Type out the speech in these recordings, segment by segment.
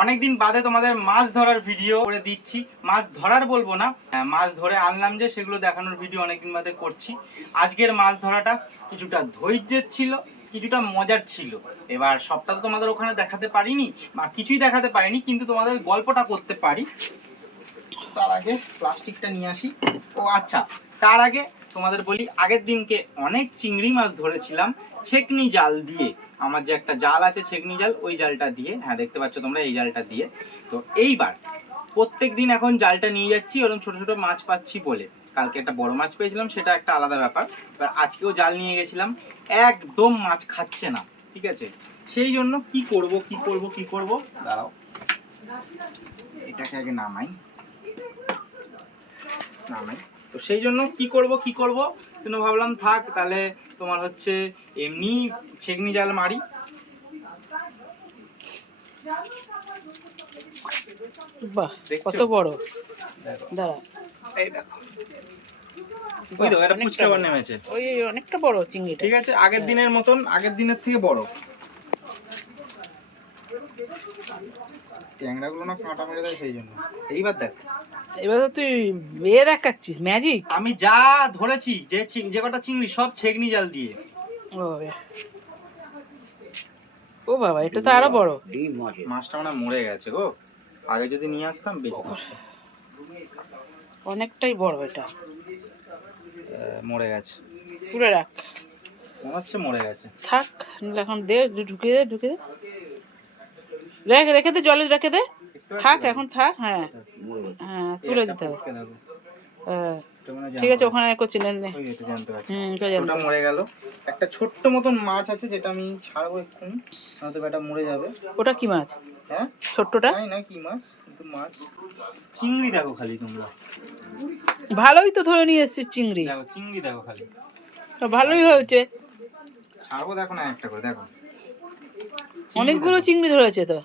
অনেকদিন বাদে তোমাদের মাছ ধরার ভিডিও করে দিচ্ছি। মাছ ধরার বলবো না, মাছ ধরে আনলাম যে সেগুলো দেখানোর ভিডিও অনেকদিন বাদে করছি। আজকের মাছ ধরাটা কিছুটা ধৈর্যের ছিল, কিছুটা মজার ছিল। এবার সবটা তো তোমাদের ওখানে দেখাতে পারিনি বা কিছুই দেখাতে পারিনি, কিন্তু তোমাদের গল্পটা করতে পারি। তার আগে প্লাস্টিকটা নিয়ে আসি। ও আচ্ছা, তার আগে তোমাদের বলি, আগের দিনকে অনেক চিংড়ি মাছ ধরেছিলাম ছেকনি জাল দিয়ে। আমার যে একটা জাল আছে ছেকনি জাল, ওই জালটা দিয়ে, হ্যাঁ দেখতে পাচ্ছ তোমরা, এই জালটা দিয়ে। তো এইবার প্রত্যেক দিন এখন জালটা নিয়ে যাচ্ছি, ওরকম ছোট ছোট মাছ পাচ্ছি বলে। কালকে একটা বড় মাছ পেয়েছিলাম, সেটা একটা আলাদা ব্যাপার। এবার আজকেও জাল নিয়ে গেছিলাম, একদম মাছ খাচ্ছে না, ঠিক আছে। সেই জন্য কি করব কি করব কি করব, দাঁড়াও এটাকে আগে নামাই। তো সেই জন্য কি করব কিন্তু ভাবলাম থাক, তাহলে তোমার হচ্ছে এমনি ছেকনি জাল মারি। বাহ, কত বড়! দাঁড়া, এই দেখো, ওই দেখো এটা পুচকে আবার নেমেছে। ওই অনেকটা বড় চিংড়িটা, ঠিক আছে, আগের দিনের মতন, আগের দিনের থেকে বড়। ট্যাংরাগুলো না কাঁটা মেরে দেয়, সেই জন্য। এইবার দেখ, এবার তো তুই বেয়ে দেখাচ্ছিস ম্যাজিক। আমি যা ধরেছি, যে কটা চিংড়ি সব ছেকনি জাল দিয়ে। ও বাবা, এটা তো আরো বড়। মাছটা মানে মরে গেছে গো, আগে যদি নিয়ে আসতাম বেশি। অনেকটাই বড় এটা, মরে গেছে। পুরো রাখ, মনে হচ্ছে মরে গেছে। থাক, এখন দে, ঢুকিয়ে দে, রেখে দে, জলে রেখে দে, থাক এখন থাক। হ্যাঁ হ্যাঁ, তুলে দিতে হবে। ঠিক আছে, ওখানে করছিলেন। ওটা মরে গেল। একটা ছোট্ট মতন মাছ আছে, যেটা আমি ছাড়বো এক্ষুনি, নয়তো এটা মরে যাবে। ওটা কি মাছ? হ্যাঁ, ছোট্টটা না কি মাছ, কিন্তু মাছ চিংড়ি দেখো খালি তোমরা। ভালোই তো ধরে নিয়ে এসেছিস চিংড়ি। দেখো চিংড়ি দেখো খালি, ভালোই হয়েছে। ছাড়বো দেখো না, একটা করে দেখো, অনেকগুলো চিংড়ি ধরেছে তো।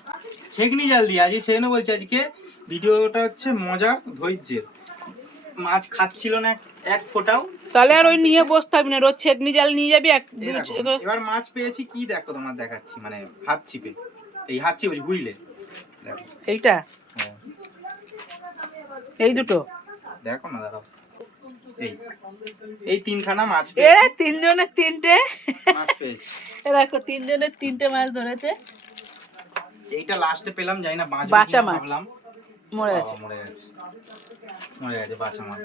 ছেকনি জাল দিয়ে। আজকে সেই জন্য বলছি, আজকে ভিডিওটা হচ্ছে মজার, ধৈর্যের। মাছ খাচ্ছিল না এক ফোঁটাও। তাহলে আর ওই নিয়ে বসে থাকবি না, রোজ ছেকনি জাল নিয়ে যাবি। এবার মাছ পেয়েছি, কি দেখো তোমার দেখাচ্ছি, মানে হাত চিপে, এই হাত চিপে বুঝলে, দেখো এইটা, এই দুটো দেখো না, দাঁড়াও, এই তিনখানা মাছ পেয়েছি। তিনজনের তিনটে মাছ পেয়েছি। দেখো, তিনজনের তিনটে মাছ ধরেছে। এইটা লাস্টে পেলাম, জানি না বাঁচা মাছ, মরে গেছে। বাঁচা মাছ।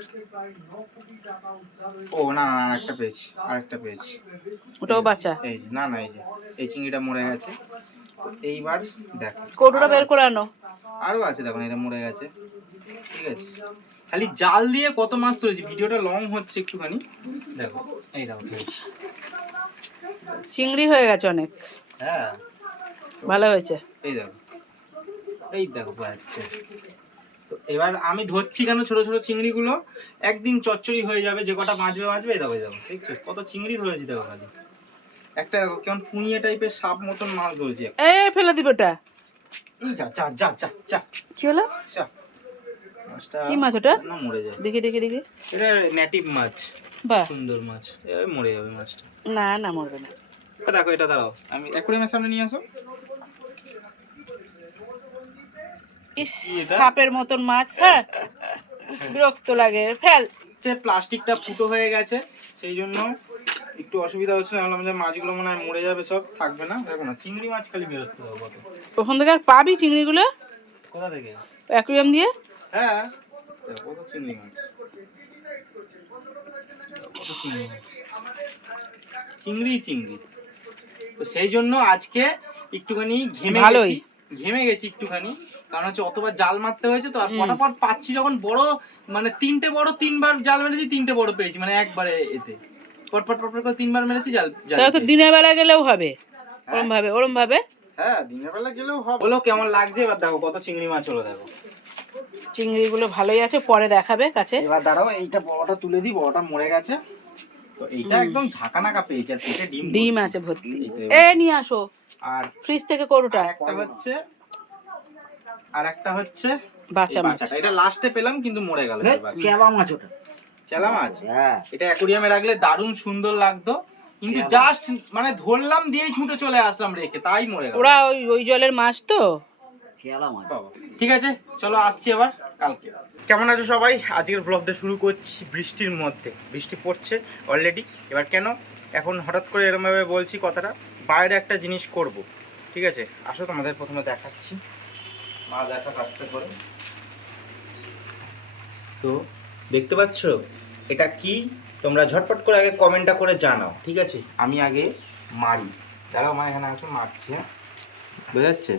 ও না না, আরেকটা পেয়েছি, ওটাও বাঁচা। এই যে না, এই যে এই চিংড়িটা মরে গেছে। এইবার দেখো, কৌটোটা বের করে আনো। আরো আছে, দেখো এটা মরে গেছে। ঠিক আছে, খালি জাল দিয়ে কত মাছ তুলেছি। ভিডিওটা লং হচ্ছে একটুখানি, দেখো এই দেখো চিংড়ি হয়ে গেছে অনেক। হ্যাঁ, ভালো হয়েছে। এই দেখো পাচ্ছে। তো এবার আমি ধরছি কেন ছোট ছোট চিংড়িগুলো, একদিন চচ্চড়ি হয়ে যাবে, যে কটা বাঁচবে। এই দেখো দেখছো কত চিংড়ি ধরেছি, দেখো খালি একটা, দেখো কেমন পুঁইয়ে টাইপের সাপ মতন মাছ ধরেছি। ফেলে দিবে ওটা। এই যা যা যা যা যা, কি হলো? কি মাছ ওটা? না মরে যায়। দেখি এটা নেটিভ মাছ। বাহ, সুন্দর মাছ। এই মরে যাবে মাছটা। না না, মরবে না। দেখো এটা, দাঁড়াও আমি অ্যাকুয়ারিয়ামের সামনে নিয়ে আসো। সাপের মতন মাছ, স্যার, বিরক্ত লাগে, ফেল। প্লাস্টিকটা ফুটো হয়ে গেছে, সেই জন্য একটু অসুবিধা হচ্ছে। ভাবলাম যে মাছগুলো মনে হয় মরে যাবে, সব থাকবে না। দেখো না, চিংড়ি মাছ খালি বেরোচ্ছে। ওখান থেকে আর পাবি চিংড়িগুলো? কোথা থেকে? অ্যাকুয়ারিয়াম দিয়ে। হ্যাঁ, কত চিংড়ি মাছ, চিংড়ি। তো সেই জন্য আজকে একটুখানি ঘেমে গেছি একটুখানি, কারণ হচ্ছে অতবার জাল মারতে হয়েছে তো। আর ফটাফট পাচ্ছি যখন, বড় মানে তিনবার জাল মেরেছি, তিনটে বড় পেয়েছি, মানে একবারে এতে পটপট করে তিনবার মেরেছি জাল। তো দিনের বেলা গেলেও হবে ওরম ভাবে। হ্যাঁ, দিনের বেলা গেলেও হবে। বলো কেমন লাগছে? এবার দেখো কত চিংড়ি মাছ হলো, দেখো চিংড়িগুলো ভালোই আছে, পরে দেখাবে কাছে। এবার দাঁড়াও, এইটা বড়টা তুলে দিই, বড়টা মরে গেছে। তো এইটা একদম ঝাঁকানাকা পেয়েছে, আর পেটে ডিম আছে ভর্তি। নিয়ে আসো, আর ফ্রিজ থেকে করোটা। আর একটা হচ্ছে বাচ্চা মাছ। এটা লাস্টে পেলাম, কিন্তু মরে গেল। চেলা মাছ, ওটা চেলা মাছ। হ্যাঁ, এটা অ্যাকুয়ারিয়ামে রাখলে দারুণ সুন্দর লাগতো, কিন্তু জাস্ট মানে ধরলাম, দিয়েই ছুটে চলে আসলাম রেখে, তাই মরে গেল। ওরা ওই জলের মাছ তো, ঠিক আছে, চলো আসছি আবার কালকে। কেমন আছো সবাই? আজকের ব্লগটা শুরু করছি বৃষ্টির মধ্যে। বৃষ্টি পড়ছে অলরেডি। এবার কেন এখন হঠাৎ করে এরমভাবে বলছি কথাটা, বাইরে একটা জিনিস করব, ঠিক আছে? আসো তোমাদের প্রথমে দেখাচ্ছি, মা দেখা কাজটা করে। তো দেখতে পাচ্ছ এটা কি? তোমরা ঝটপট করে আগে কমেন্টটা করে জানাও, ঠিক আছে? আমি আগে মারি, দাঁড়াও মা, এখানে আসো, মারছি। হ্যাঁ, বোঝা যাচ্ছে?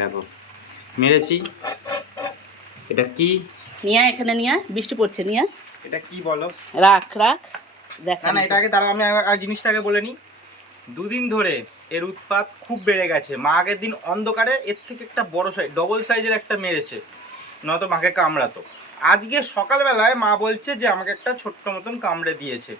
দেখো মেরেছি। এটা কি? নিয়া এখানে নিয়া, বৃষ্টি পড়ছে, নিয়া এটা কি বলো? রাখ রাখ, দেখ না না, এটা আগে দাঁড়াও, আমি জিনিসটা আগে বলে নিই। দুদিন ধরে এর উৎপাত খুব বেড়ে গেছে। মা আগের দিন অন্ধকারে এর থেকে একটা বড় সাইজ, ডবল সাইজের একটা মেরেছে, নয়তো মাকে কামড়াতো। আজকে সকালবেলায় মা বলছে যে আমাকে একটা ছোট্ট মতন কামড়ে দিয়েছে।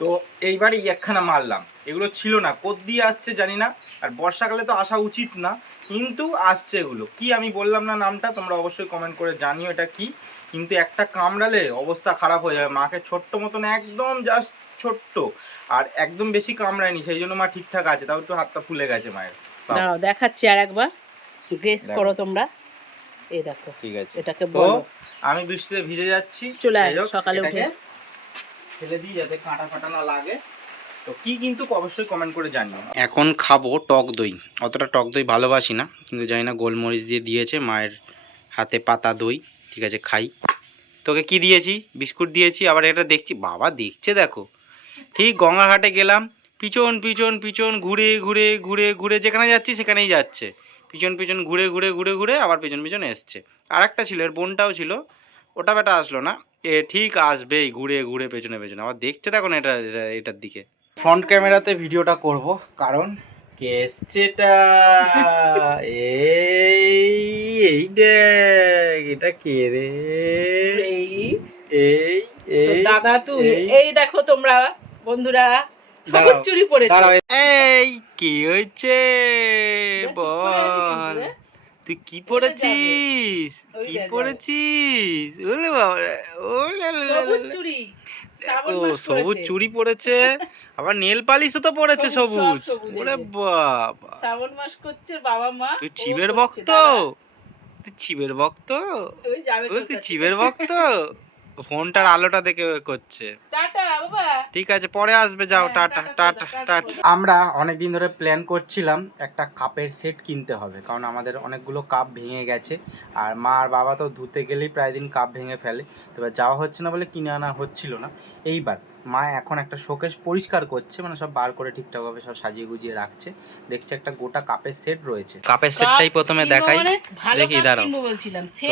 তো এইবারে একখানা মারলাম। এগুলো ছিল না, কোথ দিয়ে আসছে জানি না, আর বর্ষাকালে তো আসা উচিত না, কিন্তু আসছে। এগুলো কি আমি বললাম না নামটা, তোমরা অবশ্যই কমেন্ট করে জানিও এটা কি। কিন্তু একটা কামড়ালে অবস্থা খারাপ হয়ে যাবে। মাকে ছোট্ট মতন, একদম জাস্ট ছোট্ট, আর একদম বেশি কামড়ায়নি, সেই জন্য মা ঠিকঠাক আছে। তাও একটু হাতটা ফুলে গেছে মায়ের। দাঁড়াও দেখাচ্ছি আর একবার, গেস করো তোমরা। এই দেখো, ঠিক আছে, এটাকে তো বলো। আমি বৃষ্টিতে ভিজে যাচ্ছি, চলে আয় যাই হোক, সকালে উঠে। এটাকে ফেলে দিই যাতে কাঁটা ফাটা না লাগে। তো কি কিন্তু অবশ্যই কমেন্ট করে জানিও। এখন খাবো টক দই। অতটা টক দই ভালোবাসি না, কিন্তু জানি না গোলমরিচ দিয়ে দিয়েছে মায়ের হাতে পাতা দই। ঠিক আছে, খাই। তোকে কি দিয়েছি? বিস্কুট দিয়েছি। আবার এটা দেখছি, বাবা দেখছে দেখো, ঠিক গঙ্গাঘাটে গেলাম, পিছন পিছন পিছন ঘুরে ঘুরে ঘুরে ঘুরে যেখানে যাচ্ছি সেখানেই যাচ্ছে, পিছন পিছন ঘুরে ঘুরে ঘুরে ঘুরে আবার পিছন পিছন এসছে। আর একটা ছিল, এর বোনটাও ছিল, ওটা বেটা আসলো না, এ ঠিক আসবেই ঘুরে ঘুরে পেছনে পেছনে। আবার দেখছে দেখো না এটার দিকে। ফ্রন্ট ক্যামেরাতে ভিডিওটা করব, কারণ কে এসছে এটা। এই দেখ, এটা কে রে? এই দাদা তুই, এই দেখো তোমরা বন্ধুরা, দাঁড়াও, চুরি পড়েছে। দাঁড়াও, এই কি হয়েছে বল? তুই কি পড়েছিস? কি পড়েছিস? ওলে বাবা, ওলে চুরি, ও সবুজ চুড়ি পড়েছে, আবার নেল পালিশও তো পড়েছে সবুজ। ওরে বাবা, শ্রাবণ মাস করছে বাবা মা। তুই চিবের ভক্ত? তুই চিবের ভক্ত? ওই যাবে তোর তুই কাছে। চিবের ভক্ত? ফোনটার আলোটা দেখে করছে। টাটা বাবা। ঠিক আছে, পরে আসবে, যাও, টাটা টাটা টাটা। আমরা অনেক দিন ধরে প্ল্যান করছিলাম একটা কাপের সেট কিনতে হবে, কারণ আমাদের অনেকগুলো কাপ ভেঙে গেছে, আর মা আর বাবা তো ধুতে গেলেই প্রায় দিন কাপ ভেঙে ফেলে। তবে যাওয়া হচ্ছে না বলে কিনে আনা হচ্ছিল না। এইবার মা এখন একটা শোকেস পরিষ্কার করছে, মানে সব বার করে ঠিকঠাকভাবে সব সাজিয়ে গুজিয়ে রাখছে। দেখছে একটা গোটা কাপের সেট রয়েছে। কাপের সেটটাই প্রথমে দেখাই, দেখি দাঁড়াও।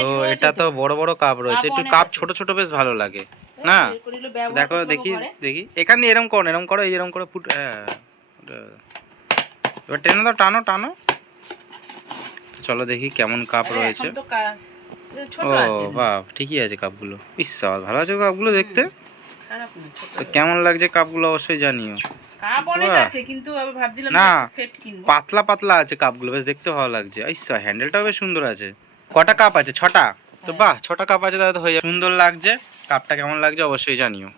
তো এটা তো বড় বড় কাপ রয়েছে, একটু কাপ ছোট ছোট বেশ ভালো লাগে না? দেখো, দেখি দেখি, এখান দিয়ে এরম করো, এরম করো, এই এরম করে ফুট। হ্যাঁ, এবার টেনে দাও, টানো টানো। চলো দেখি কেমন কাপ রয়েছে। ও বাহ, ঠিকই আছে কাপগুলো। ইস, ভালো আছে কাপগুলো দেখতে। তো কেমন লাগছে কাপগুলো অবশ্যই জানিও। না, পাতলা পাতলা আছে কাপগুলো, বেশ দেখতে ভালো লাগছে। আচ্ছা, হ্যান্ডেলটাও বেশ সুন্দর আছে। কটা কাপ আছে? 6টা। তো বাহ, 6টা কাপ আছে, তাহলে তো হয়ে যাবে। সুন্দর লাগছে। কাপটা কেমন লাগছে অবশ্যই জানিও।